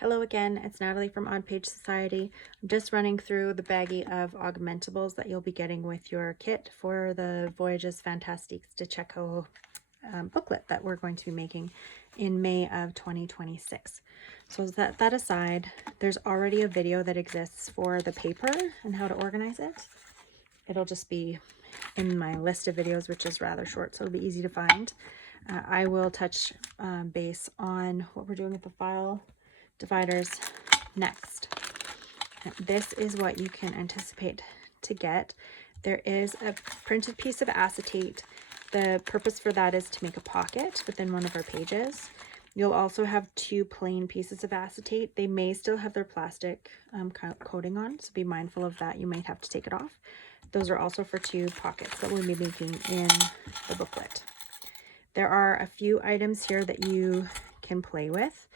Hello again, it's Natalie from Odd Page Society. I'm just running through the baggie of augmentables that you'll be getting with your kit for the Voyages Fantastiques booklet that we're going to be making in May of 2026. So that aside, there's already a video that exists for the paper and how to organize it. It'll just be in my list of videos, which is rather short, so it'll be easy to find. I will touch base on what we're doing with the file dividers next. This is what you can anticipate to get. There is a printed piece of acetate. The purpose for that is to make a pocket within one of our pages. You'll also have two plain pieces of acetate. They may still have their plastic coating on, so be mindful of that. You might have to take it off. Those are also for two pockets that we'll be making in the booklet. There are a few items here that you can play with.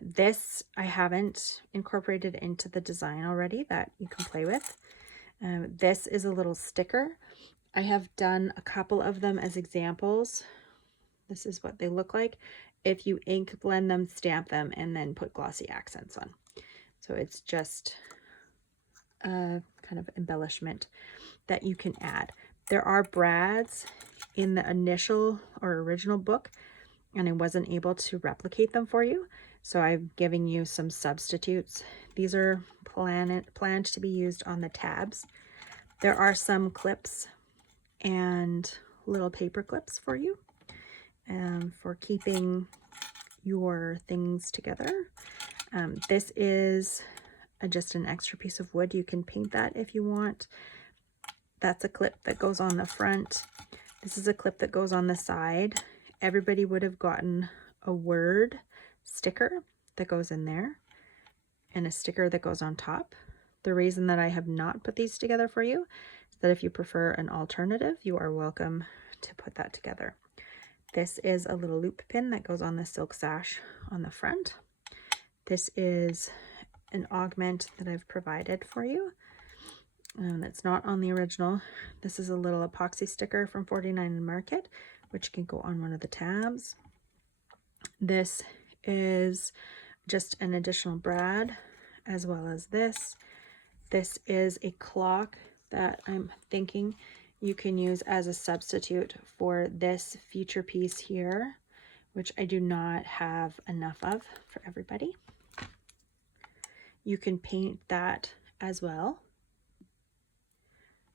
This I haven't incorporated into the design already that you can play with. This is a little sticker. I have done a couple of them as examples. This is what they look like if you ink blend them, stamp them, and then put glossy accents on. So it's just a kind of embellishment that you can add. There are brads in the initial or original book, and I wasn't able to replicate them for you, so I'm giving you some substitutes. These are planned to be used on the tabs. There are some clips and little paper clips for you for keeping your things together. This is just an extra piece of wood. You can paint that if you want. That's a clip that goes on the front. This is a clip that goes on the side. Everybody would have gotten a word sticker that goes in there and a sticker that goes on top. The reason that I have not put these together for you is that if you prefer an alternative, you are welcome to put that together. This is a little loop pin that goes on the silk sash on the front. This is an augment that I've provided for you. That's not on the original. This is a little epoxy sticker from 49 Market, which can go on one of the tabs. This is just an additional brad, as well as this. This is a clock that I'm thinking you can use as a substitute for this feature piece here, which I do not have enough of for everybody. You can paint that as well.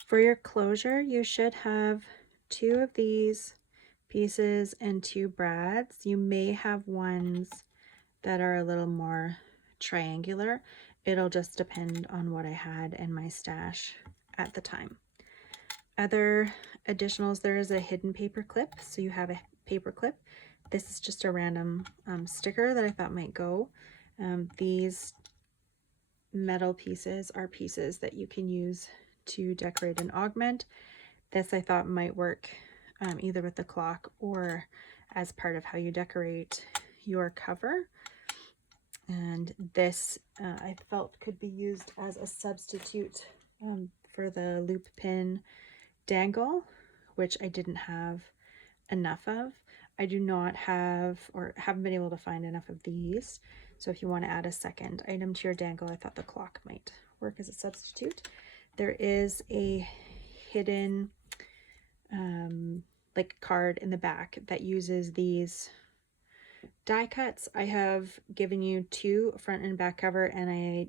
For your closure, you should have two of these pieces and two brads. You may have ones that are a little more triangular. It'll just depend on what I had in my stash at the time. Other additionals, there is a hidden paper clip. So you have a paper clip. This is just a random sticker that I thought might go. These metal pieces are pieces that you can use to decorate an augment. This I thought might work either with the clock or as part of how you decorate your cover. And this I felt could be used as a substitute for the loop pin dangle, which I didn't have enough of. I do not have, or haven't been able to find enough of these. So if you want to add a second item to your dangle, I thought the clock might work as a substitute. There is a hidden like card in the back that uses these die cuts. I have given you two front and back cover, and I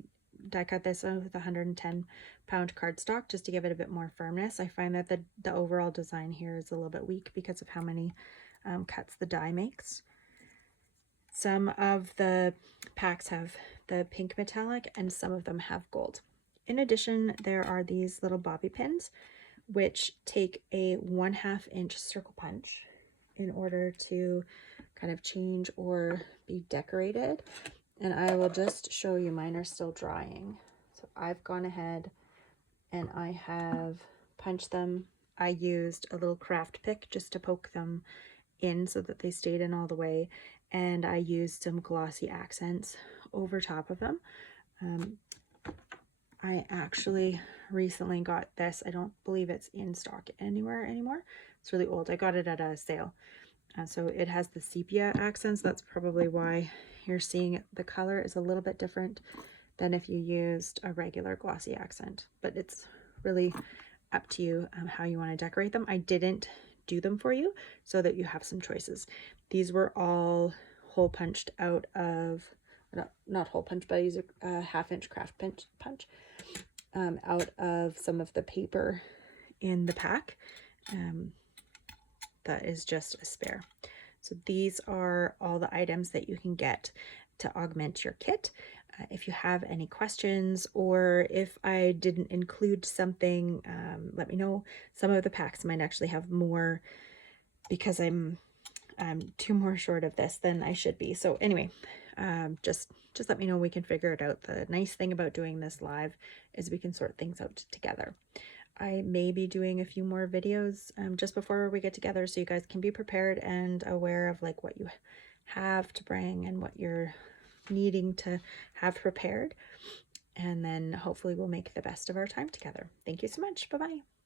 die cut this with 110-pound cardstock just to give it a bit more firmness. I find that the overall design here is a little bit weak because of how many cuts the die makes. Some of the packs have the pink metallic and some of them have gold. In addition, there are these little bobby pins, which take a 1/2 inch circle punch in order to kind of change or be decorated. And I will just show you, mine are still drying. So I've gone ahead and I have punched them. I used a little craft pick just to poke them in so that they stayed in all the way. And I used some glossy accents over top of them. I actually recently got this. I don't believe it's in stock anywhere anymore. It's really old. I got it at a sale. So it has the sepia accents. That's probably why you're seeing the color is a little bit different than if you used a regular glossy accent, but it's really up to you how you want to decorate them. I didn't do them for you so that you have some choices. These were all hole punched out of, not hole punch, but I use a 1/2-inch craft punch out of some of the paper in the pack that is just a spare. So these are all the items that you can get to augment your kit. If you have any questions, or if I didn't include something, let me know. Some of the packs might actually have more because I'm 2 more short of this than I should be. So anyway, just let me know. We can figure it out. The nice thing about doing this live is we can sort things out together. I may be doing a few more videos just before we get together, so you guys can be prepared and aware of like what you have to bring and what you're needing to have prepared. And then hopefully we'll make the best of our time together. Thank you so much. Bye-bye.